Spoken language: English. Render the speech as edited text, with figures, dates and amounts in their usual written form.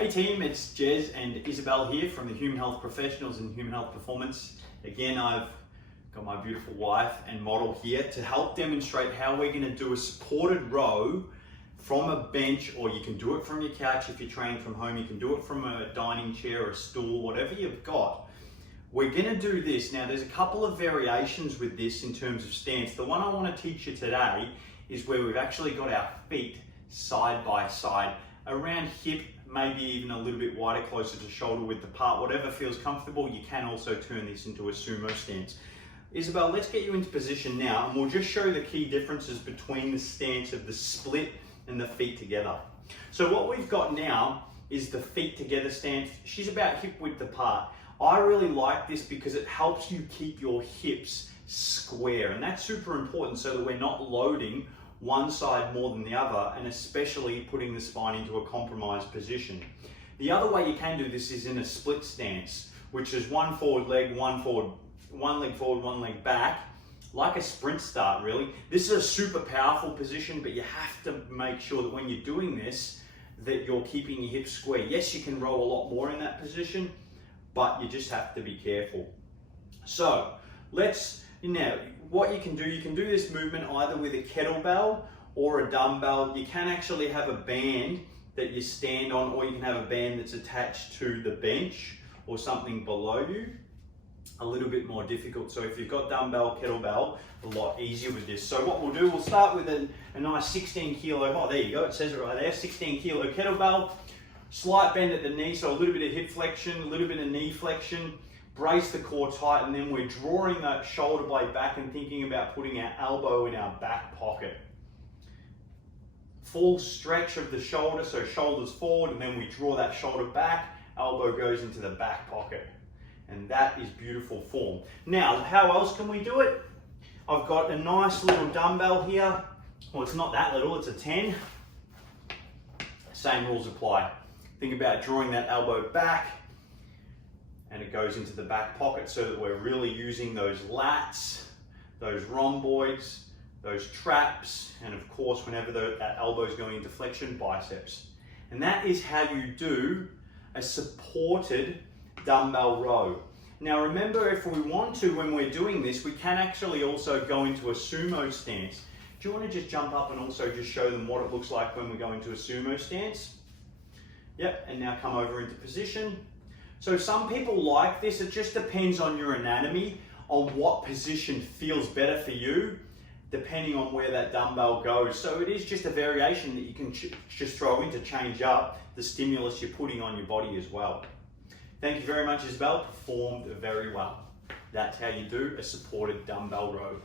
Hey team, it's Jez and Isabel here from the Human Health Professionals and Human Health Performance. Again, I've got my beautiful wife and model here to help demonstrate how we're going to do a supported row from a bench, or you can do it from your couch if you're training from home. You can do it from a dining chair or a stool, whatever you've got. We're going to do this. Now, there's a couple of variations with this in terms of stance. The one I want to teach you today is where we've actually got our feet side by side, around hip, maybe even a little bit wider, closer to shoulder width apart, whatever feels comfortable. You can also turn this into a sumo stance. Isabel, let's get you into position now, and we'll just show the key differences between the stance of the split and the feet together. So what we've got now is the feet together stance. She's about hip width apart. I really like this because it helps you keep your hips square, and that's super important so that we're not loading one side more than the other, and especially putting the spine into a compromised position. The other way you can do this is in a split stance, which is one leg forward, one leg back, like a sprint start really. This is a super powerful position, but you have to make sure that when you're doing this, that you're keeping your hips square. Yes, you can row a lot more in that position, but you just have to be careful. So what you can do this movement either with a kettlebell or a dumbbell. You can actually have a band that you stand on, or you can have a band that's attached to the bench or something below you. A little bit more difficult. So if you've got dumbbell, kettlebell, a lot easier with this. So what we'll do, we'll start with a nice 16 kilo, oh there you go, it says it right there, 16 kilo kettlebell, slight bend at the knee, so a little bit of hip flexion, a little bit of knee flexion, brace the core tight, and then we're drawing that shoulder blade back and thinking about putting our elbow in our back pocket. Full stretch of the shoulder, so shoulders forward, and then we draw that shoulder back, elbow goes into the back pocket. And that is beautiful form. Now, how else can we do it? I've got a nice little dumbbell here. Well, it's not that little, it's a 10. Same rules apply. Think about drawing that elbow back, and it goes into the back pocket so that we're really using those lats, those rhomboids, those traps, and of course, whenever that elbow is going into flexion, biceps. And that is how you do a supported dumbbell row. Now remember, if we want to, when we're doing this, we can actually also go into a sumo stance. Do you want to just jump up and also just show them what it looks like when we go into a sumo stance? Yep, and now come over into position. So some people like this. It just depends on your anatomy, on what position feels better for you, depending on where that dumbbell goes. So it is just a variation that you can just throw in to change up the stimulus you're putting on your body as well. Thank you very much, Isabel. Performed very well. That's how you do a supported dumbbell row.